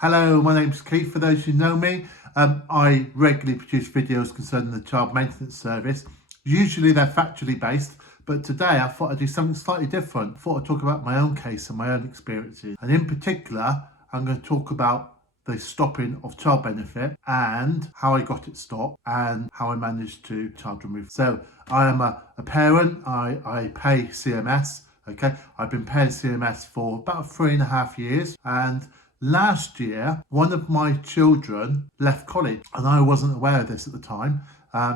Hello, my name's Keith. For those who know me, I regularly produce videos concerning the child maintenance service. Usually they're factually based, but today I thought I'd do something slightly different. I thought I'd talk about my own case and my own experiences. And in particular, I'm going to talk about the stopping of child benefit and how I got it stopped and how I managed to child remove. So I am a parent. I pay CMS. Okay, I've been paying CMS for about 3.5 years, and last year one of my children left college, and I wasn't aware of this at the time.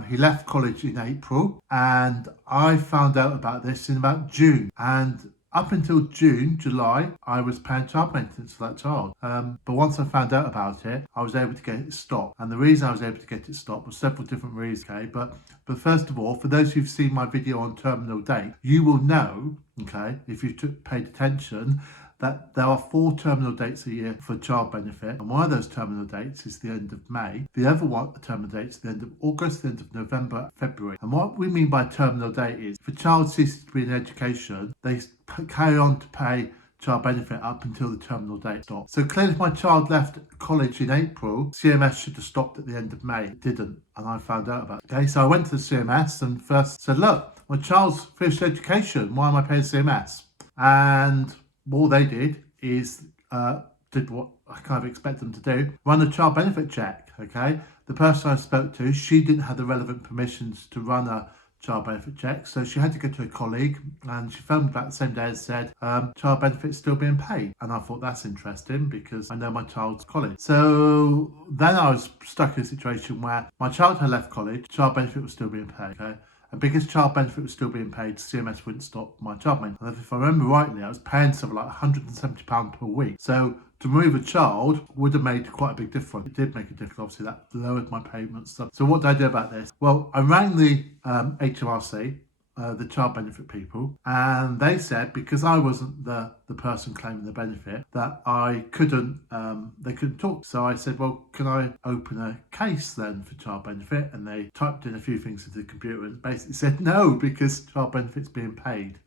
He left college in April, and I found out about this in about June, and up until July, I was paying child maintenance for that child. But once I found out about it, I was able to get it stopped. And the reason I was able to get it stopped was several different reasons, okay? But first of all, for those who've seen my video on terminal date, you will know, okay, if you paid attention, that there are 4 terminal dates a year for child benefit, and one of those terminal dates is the end of May. The other one, terminal date, is the end of August, the end of November, February. And what we mean by terminal date is, if a child ceases to be in education, they carry on to pay child benefit up until the terminal date stops. So clearly, if my child left college in April, CMS should have stopped at the end of May. It didn't, and I found out about it. Okay, so I went to the CMS and first said, look, my child's finished education, why am I paying CMS? And all they did is did what I kind of expect them to do, run a child benefit check, okay? The person I spoke to, she didn't have the relevant permissions to run a child benefit check, so she had to go to a colleague, and she phoned me back the same day and said, child benefit's still being paid. And I thought, that's interesting, because I know my child's college. So then I was stuck in a situation where my child had left college, child benefit was still being paid, okay? And because child benefit was still being paid, CMS wouldn't stop my child maintenance. And if I remember rightly, I was paying something like £170 per week. So to remove a child would have made quite a big difference. It did make a difference. Obviously, that lowered my payments. So what did I do about this? Well, I rang the HMRC, the child benefit people, and they said, because I wasn't the person claiming the benefit, that I couldn't, they couldn't talk. So I said, well, can I open a case then for child benefit? And they typed in a few things into the computer and basically said no, because child benefit's being paid.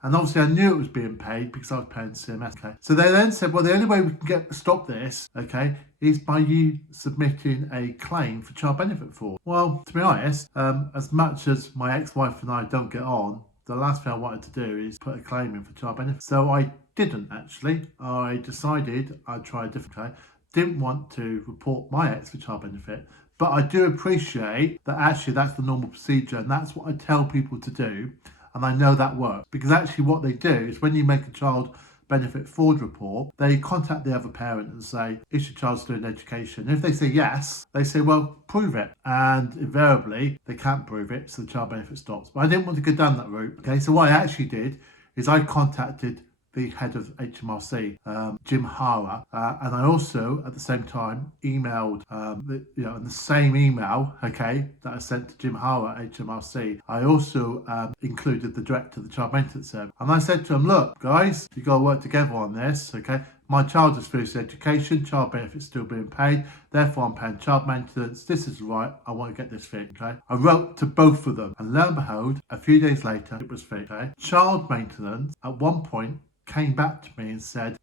And obviously I knew it was being paid because I was paying CMS. Okay. So they then said, well, the only way we can stop this, okay, is by you submitting a claim for child benefit fraud. Well, to be honest, as much as my ex-wife and I don't get on, the last thing I wanted to do is put a claim in for child benefit. So I didn't actually. I decided I'd try a different claim. Didn't want to report my ex for child benefit, but I do appreciate that actually that's the normal procedure, and that's what I tell people to do. And I know that works, because actually what they do is, when you make a child benefit fraud report, they contact the other parent and say, is your child still in education? And if they say yes, they say, well, prove it. And invariably, they can't prove it, so the child benefit stops. But I didn't want to go down that route. Okay, so what I actually did is I contacted the head of HMRC, Jim Hara, and I also at the same time emailed, in the same email, okay, that I sent to Jim Hara at HMRC, I also included the director of the child maintenance service, and I said to him, look, guys, you got to work together on this, okay? My child has finished education, child benefit's still being paid, therefore I'm paying child maintenance. This is right, I want to get this fixed, okay? I wrote to both of them, and lo and behold, a few days later, it was fixed, okay? Child maintenance, at one point, came back to me and said,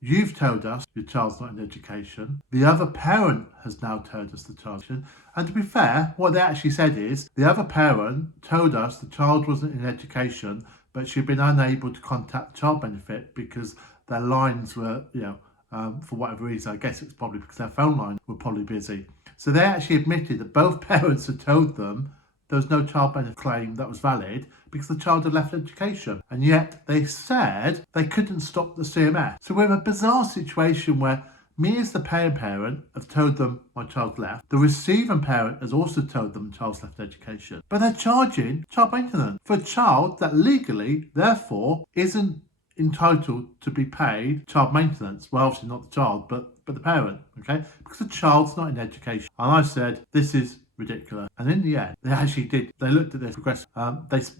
you've told us your child's not in education. The other parent has now told us the child's in. And to be fair, what they actually said is, the other parent told us the child wasn't in education, but she'd been unable to contact child benefit because their lines were, for whatever reason, I guess it's probably because their phone lines were probably busy. So they actually admitted that both parents had told them there was no child benefit claim that was valid because the child had left education. And yet they said they couldn't stop the CMS. So we're in a bizarre situation where me as the paying parent have told them my child left. The receiving parent has also told them the child's left education. But they're charging child maintenance for a child that legally, therefore, isn't entitled to be paid child maintenance. Well, obviously not the child, but the parent, okay? Because the child's not in education. And I said, this is ridiculous. And in the end, they actually did. They looked at this progress.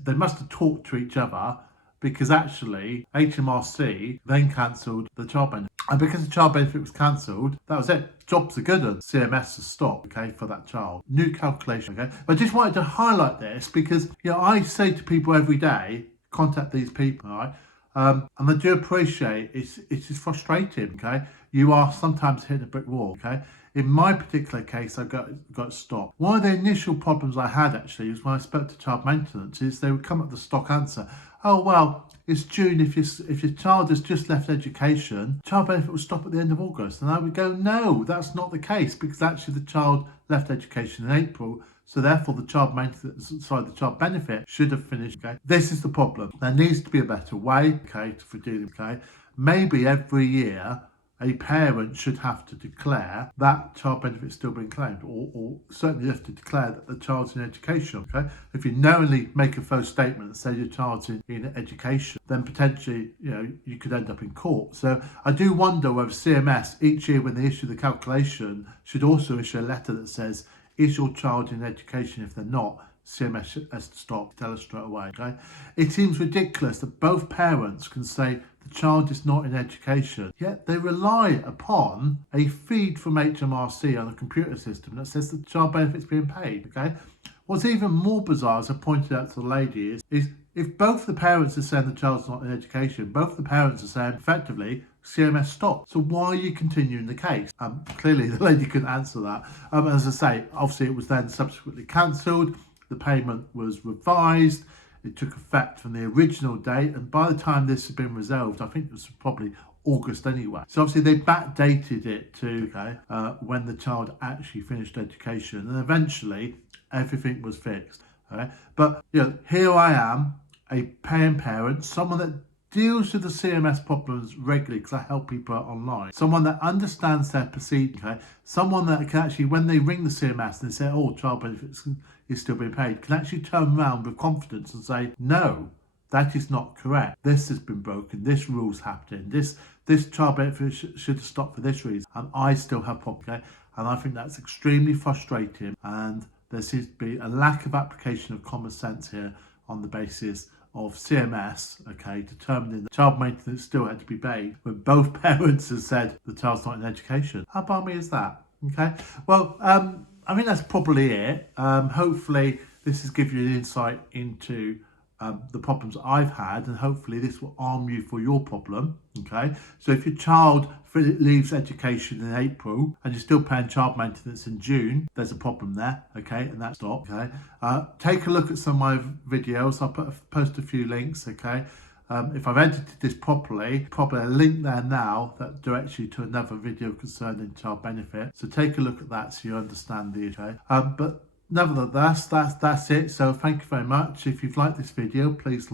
They must have talked to each other, because actually HMRC then cancelled the child benefit. And because the child benefit was cancelled, that was it. Jobs are good, and CMS has stopped, okay, for that child. New calculation, okay? But I just wanted to highlight this because, I say to people every day, contact these people, all right? And I do appreciate it's just frustrating, okay? you are sometimes hitting a brick wall, okay? In my particular case, I got stopped. One of the initial problems I had actually was when I spoke to child maintenance is they would come up with the stock answer. Oh, well, it's June. If your child has just left education, child benefit will stop at the end of August. And I would go, no, that's not the case, because actually the child left education in April. So therefore the child benefit should have finished, okay? This is the problem. There needs to be a better way, okay, for dealing, okay? Maybe every year a parent should have to declare that child benefit is still being claimed, or certainly have to declare that the child's in education, okay? If you knowingly make a false statement and say your child's in education, then potentially, you could end up in court. So I do wonder whether CMS, each year when they issue the calculation, should also issue a letter that says, is your child in education? If they're not, CMS has to stop, tell us straight away, okay? It seems ridiculous that both parents can say the child is not in education, yet they rely upon a feed from HMRC on a computer system that says the child benefit's being paid, okay? What's even more bizarre, as I pointed out to the lady, is if both the parents are saying the child's not in education, both the parents are saying effectively CMS stopped. So why are you continuing the case? Clearly the lady couldn't answer that. As I say, obviously it was then subsequently cancelled. The payment was revised. It took effect from the original date, and by the time this had been resolved, I think it was probably August anyway. So obviously they backdated it to when the child actually finished education, and eventually everything was fixed. Okay? But here I am, a paying parent, someone that deals with the CMS problems regularly because I help people out online, someone that understands their procedure, okay? Someone that can actually, when they ring the CMS and they say, oh, child benefits is still being paid, can actually turn around with confidence and say, no, that is not correct. This has been broken. This rule's happening. This child benefit should have stopped for this reason. And I still have problems, okay? And I think that's extremely frustrating. And there seems to be a lack of application of common sense here on the basis of CMS, okay, determining that child maintenance still had to be paid when both parents have said the child's not in education. How balmy is that? Okay, well, I think that's probably it. Hopefully this has given you an insight into the problems I've had, and hopefully this will arm you for your problem, okay? So if your child leaves education in April and you're still paying child maintenance in June, there's a problem there, okay? And that's not, okay? Take a look at some of my videos. I'll post a few links, okay? If I've edited this properly, probably a link there now that directs you to another video concerning child benefit. So take a look at that so you understand the issue. But nevertheless, that's it. So thank you very much. If you've liked this video, please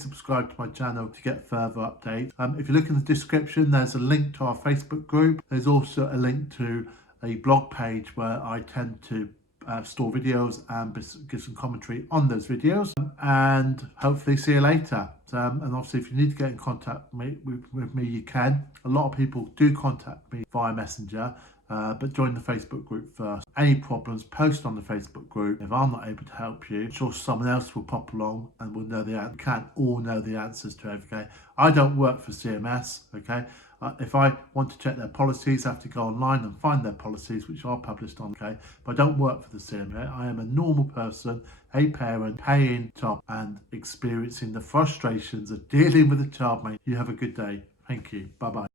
subscribe to my channel to get further updates. If you look in the description, there's a link to our Facebook group. There's also a link to a blog page where I tend to store videos and give some commentary on those videos, and hopefully see you later. And obviously if you need to get in contact with me, you can. A lot of people do contact me via Messenger, but join the Facebook group first. Any problems, post on the Facebook group. If I'm not able to help you, I'm sure someone else will pop along and we'll know the answer. We can't all know the answers to everything. I don't work for CMS, okay? If I want to check their policies, I have to go online and find their policies, which are published on, okay? But I don't work for the CMS. I am a normal person, a parent, paying child and experiencing the frustrations of dealing with a child mate. You have a good day. Thank you. Bye-bye.